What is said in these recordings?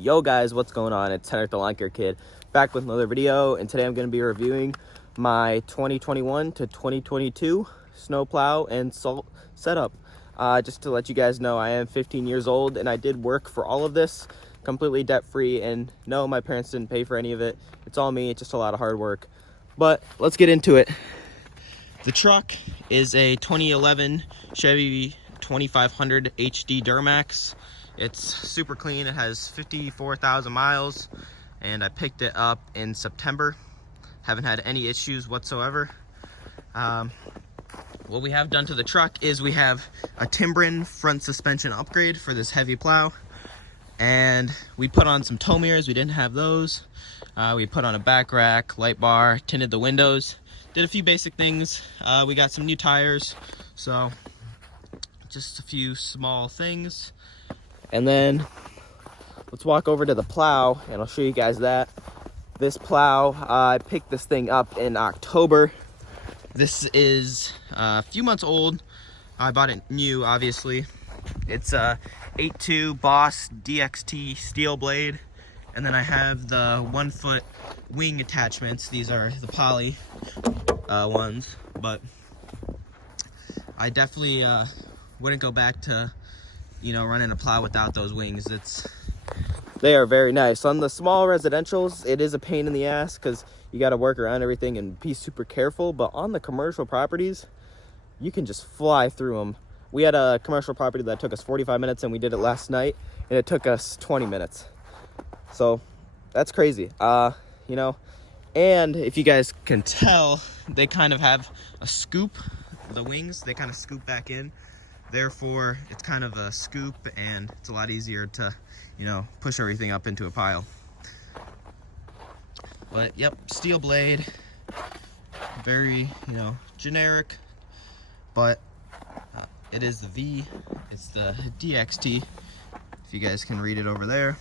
Yo guys, what's going on? It's Henrik the Lawn Care Kid back with another video, and today I'm going to be reviewing my 2021 to 2022 snow plow and salt setup. Just to let you guys know, I am 15 years old and I did work for all of this completely debt-free, and no, my parents didn't pay for any of it. It's all me. It's just a lot of hard work. But let's get into it. The truck is a 2011 Chevy 2500 HD Duramax. It's super clean. It has 54,000 miles, and I picked it up in September. Haven't had any issues whatsoever. What we have done to the truck is we have a Timbren front suspension upgrade for this heavy plow, and we put on some tow mirrors. We didn't have those. We put on a back rack, light bar, tinted the windows, did a few basic things. We got some new tires, so just a few small things. And then let's walk over to the plow and I'll show you guys that. This plow, I picked this thing up in October. This is a few months old. I bought it new, obviously. It's a 8.2 Boss DXT steel blade. And then I have the 1 foot wing attachments. These are the poly ones, but I definitely wouldn't go back to, running a plow without those wings. They are very nice. On the small residentials, it is a pain in the ass because you got to work around everything and be super careful. But on the commercial properties, you can just fly through them. We had a commercial property that took us 45 minutes, and we did it last night, and it took us 20 minutes. So that's crazy. And if you guys can tell, they kind of have a scoop. The wings, they kind of scoop back in. Therefore, it's kind of a scoop, and it's a lot easier to, push everything up into a pile. But yep, steel blade, very, generic, but it is the V. It's the DXT, if you guys can read it over there.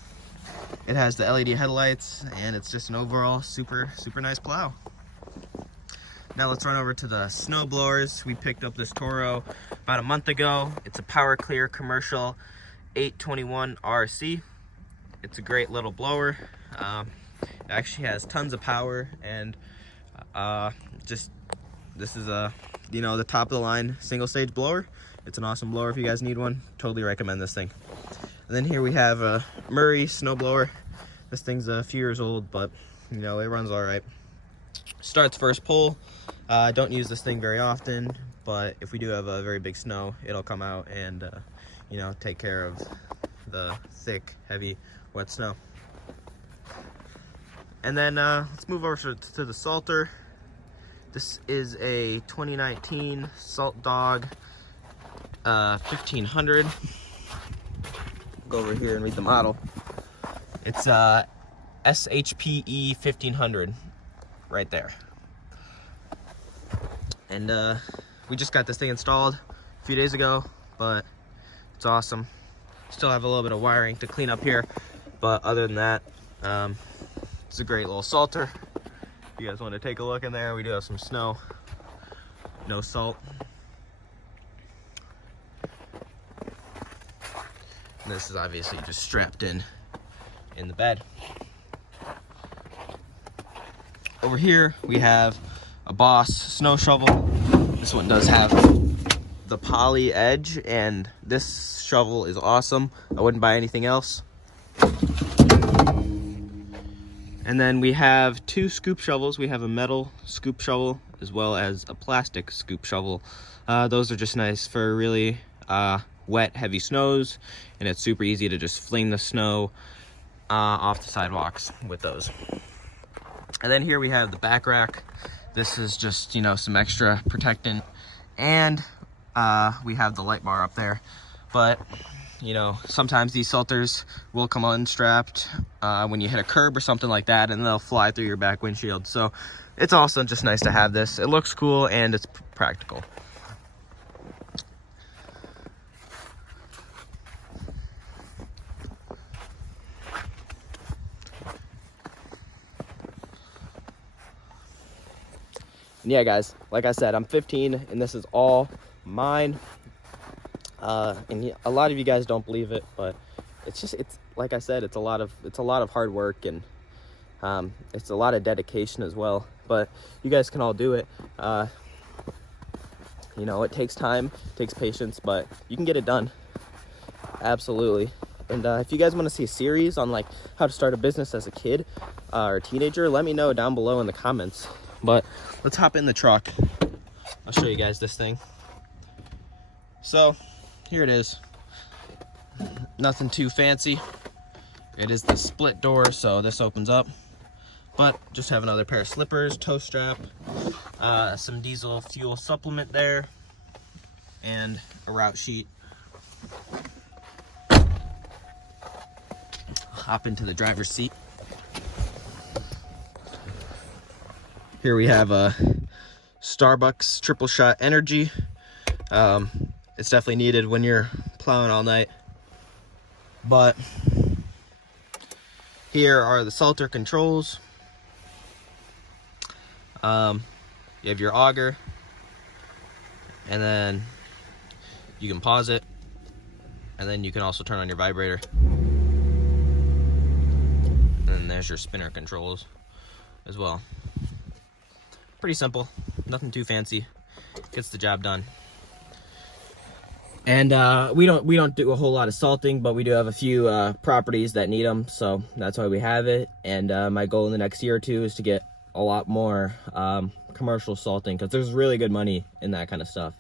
It has the LED headlights, and it's just an overall super nice plow. Now let's run over to the snow blowers. We picked up this Toro about a month ago. It's a Power Clear Commercial 821 RC. It's a great little blower. It actually has tons of power, and this is the top of the line single stage blower. It's an awesome blower. If you guys need one, totally recommend this thing. And then here we have a Murray snow blower. This thing's a few years old, but it runs all right. Starts first pull. Don't use this thing very often, but if we do have a very big snow, it'll come out and take care of the thick, heavy, wet snow. And then let's move over to the salter. This is a 2019 Salt Dog 1500. Go over here and read the model. It's SHPE 1500 right there. And we just got this thing installed a few days ago, but it's awesome. Still have a little bit of wiring to clean up here, but other than that, it's a great little salter. If you guys want to take a look in there, we do have some snow, no salt. And this is obviously just strapped in the bed. Over here we have a Boss snow shovel. This one does have the poly edge, and this shovel is awesome. I wouldn't buy anything else. And then we have two scoop shovels. We have a metal scoop shovel as well as a plastic scoop shovel. Those are just nice for really wet, heavy snows, and it's super easy to just fling the snow off the sidewalks with those. And then here we have the back rack. This is just, some extra protectant, and we have the light bar up there. But, sometimes these salters will come unstrapped when you hit a curb or something like that, and they'll fly through your back windshield. So it's also just nice to have this. It looks cool and it's practical. And yeah, guys, like I said, I'm 15 and this is all mine. And a lot of you guys don't believe it, but it's like I said, it's a lot of hard work, and it's a lot of dedication as well. But you guys can all do it. You know, it takes time, it takes patience, but you can get it done. Absolutely. And if you guys want to see a series on like how to start a business as a kid or a teenager, let me know down below in the comments. But let's hop in the truck. I'll show you guys this thing. So here it is. Nothing too fancy. It is the split door, so this opens up. But just have another pair of slippers, tow strap, some diesel fuel supplement there, and a route sheet. Hop into the driver's seat. Here we have a Starbucks triple shot energy. It's definitely needed when you're plowing all night. But here are the Salter controls. You have your auger, and then you can pause it, and then you can also turn on your vibrator. And then there's your spinner controls as well. Pretty simple, nothing too fancy, gets the job done. And we don't do a whole lot of salting, but we do have a few properties that need them, so that's why we have it. And my goal in the next year or two is to get a lot more commercial salting, because there's really good money in that kind of stuff.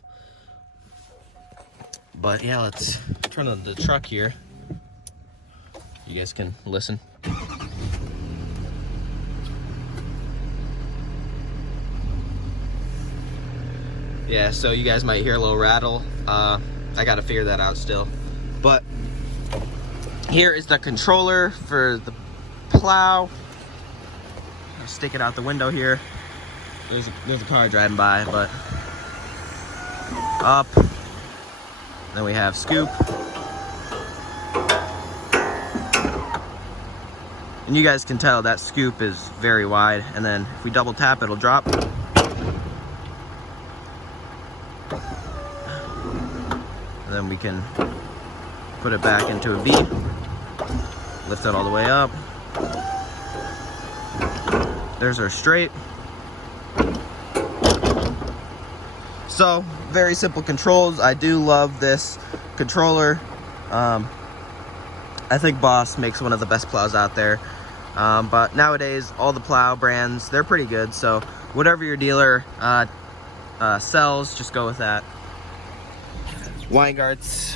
But yeah, let's turn on the truck here. You guys can listen. Yeah, so you guys might hear a little rattle. I gotta figure that out still. But here is the controller for the plow. I'll stick it out the window here. There's a car driving by, but up. Then we have scoop. And you guys can tell that scoop is very wide. And then if we double tap, it'll drop. And then we can put it back into a V. Lift it all the way up. There's our straight. So, very simple controls. I do love this controller. I think Boss makes one of the best plows out there. But nowadays, all the plow brands, they're pretty good. So, whatever your dealer sells, just go with that. Weingarts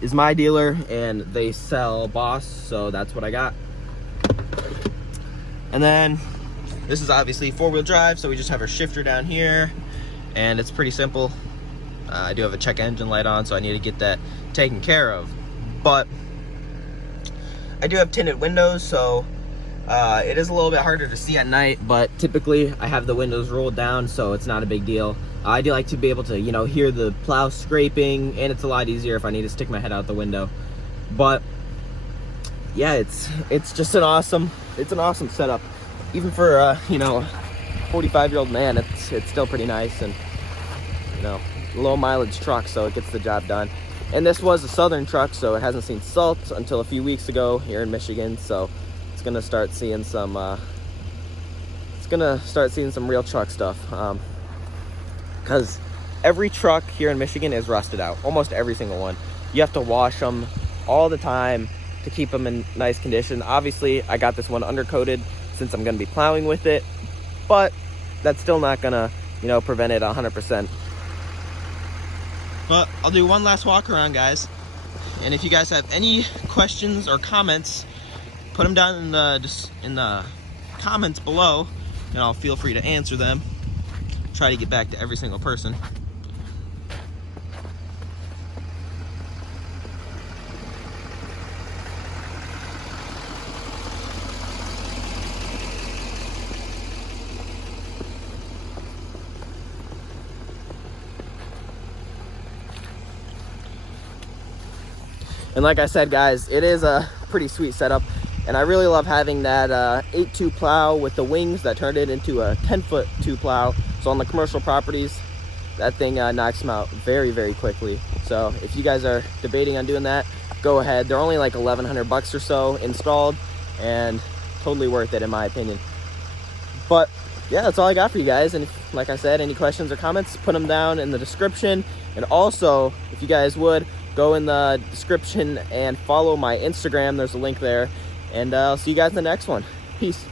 is my dealer, and they sell Boss, so that's what I got. And then, this is obviously four-wheel drive, so we just have our shifter down here. And it's pretty simple. I do have a check engine light on, so I need to get that taken care of. But I do have tinted windows, so it is a little bit harder to see at night, but typically I have the windows rolled down, so it's not a big deal. I do like to be able to, you know, hear the plow scraping, and it's a lot easier if I need to stick my head out the window. But yeah, it's just an awesome setup. Even for you know, 45-year-old man, it's still pretty nice, and you know, low mileage truck, so it gets the job done. And this was a southern truck, so it hasn't seen salt until a few weeks ago here in Michigan, so it's gonna start seeing some real truck stuff, because every truck here in Michigan is rusted out, almost every single one. You have to wash them all the time to keep them in nice condition. Obviously I got this one undercoated since I'm gonna be plowing with it, but that's still not gonna, you know, prevent it 100%. But I'll do one last walk around, guys. And if you guys have any questions or comments, put them down in the comments below, and I'll feel free to answer them. Try to get back to every single person. And like I said, guys, it is a pretty sweet setup, and I really love having that 8.2 plow with the wings that turned it into a 10-foot 2 plow. So on the commercial properties, that thing knocks them out very, very quickly. So if you guys are debating on doing that, go ahead. They're only like 1,100 bucks or so installed, and totally worth it in my opinion. But yeah, that's all I got for you guys. And if, like I said, any questions or comments, put them down in the description. And also, if you guys would, go in the description and follow my Instagram. There's a link there. And I'll see you guys in the next one. Peace.